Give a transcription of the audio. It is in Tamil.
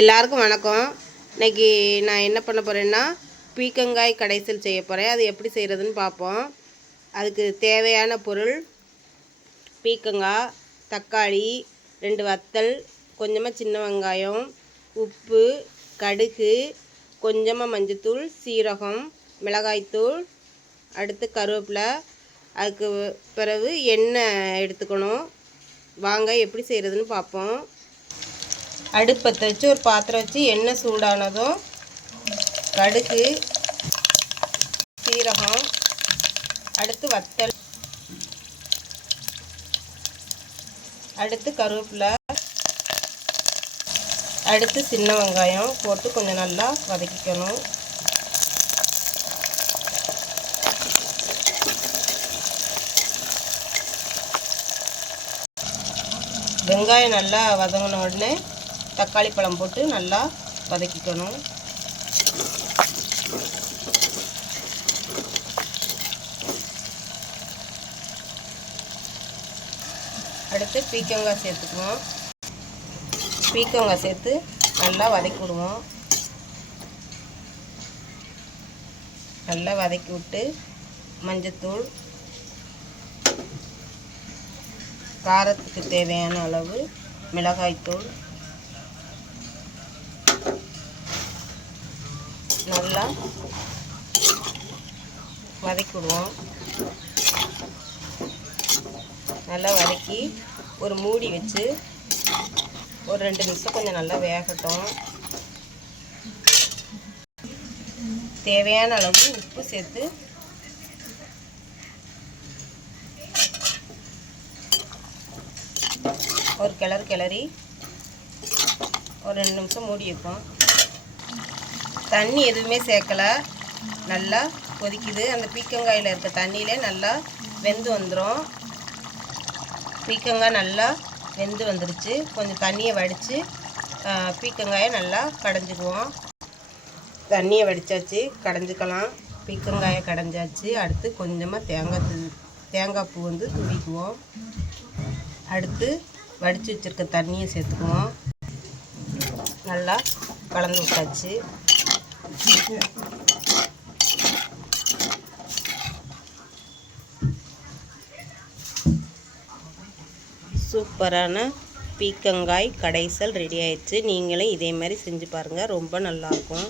எல்லாருக்கும் வணக்கம். இன்றைக்கி நான் என்ன பண்ண போகிறேன்னா பீக்கங்காய் கடைசல் செய்ய போகிறேன். அது எப்படி செய்கிறதுன்னு பார்ப்போம். அதுக்கு தேவையான பொருள் பீக்கங்காய், தக்காளி, 2 வத்தல், கொஞ்சமாக சின்ன வெங்காயம், உப்பு, கடுகு, கொஞ்சமாக மஞ்சத்தூள், சீரகம், மிளகாய்த்தூள், அடுத்து கருவேப்பிலை. அதுக்கு பிறகு எண்ணெய் எடுத்துக்கணும். வாங்க எப்படி செய்கிறதுன்னு பார்ப்போம். அடுப்பத்தை வச்சு ஒரு பாத்திரம் வச்சு எண்ணெய் சூடானதும் கடுகு, சீரகம், அடுத்து வத்தல், அடுத்து கருவேப்பிலை, அடுத்து சின்ன வெங்காயம் போட்டு கொஞ்சம் நல்லா வதக்கிக்கணும். வெங்காயம் நல்லா வதங்கின உடனே தக்காளி பழம் போட்டு நல்லா வதக்கிக்கணும். அடுத்து பீக்கங்காய் சேர்த்துக்குவோம். பீக்கங்காய் சேர்த்து நல்லா வதக்கி விடுவோம். நல்லா வதக்கி விட்டு மஞ்சத்தூள், காரத்துக்கு தேவையான அளவு மிளகாய்த்தூள், நல்லா வதக்கி விடுவோம். நல்லா வதக்கி ஒரு மூடி வச்சு ஒரு 2 நிமிஷம் கொஞ்சம் நல்லா வேகட்டும். தேவையான அளவு உப்பு சேர்த்து ஒரு கிளறி ஒரு 2 நிமிஷம் மூடி வைப்போம். தண்ணி எதுவுமே சேர்க்கலை. நல்லா கொதிக்குது. அந்த பீக்கங்காயில் இருக்க தண்ணியிலே நல்லா வெந்து வந்துடும். பீக்கங்காய் நல்லா வெந்து வந்துருச்சு. கொஞ்சம் தண்ணியை வடித்து பீக்கங்காயை நல்லா கடைஞ்சிக்குவோம். தண்ணியை வடித்தாச்சு, கடைஞ்சிக்கலாம். பீக்கங்காயை கடைஞ்சாச்சு. அடுத்து கொஞ்சமாக தேங்காய் பூ தூவிக்குவோம். அடுத்து வடித்து வச்சுருக்க தண்ணியை சேர்த்துக்குவோம். நல்லா கலந்து விட்டாச்சு. சூப்பரான பீக்கங்காய் கடைசல் ரெடி ஆயிடுச்சு. நீங்களும் இதே மாதிரி செஞ்சு பாருங்கள். ரொம்ப நல்லாயிருக்கும்.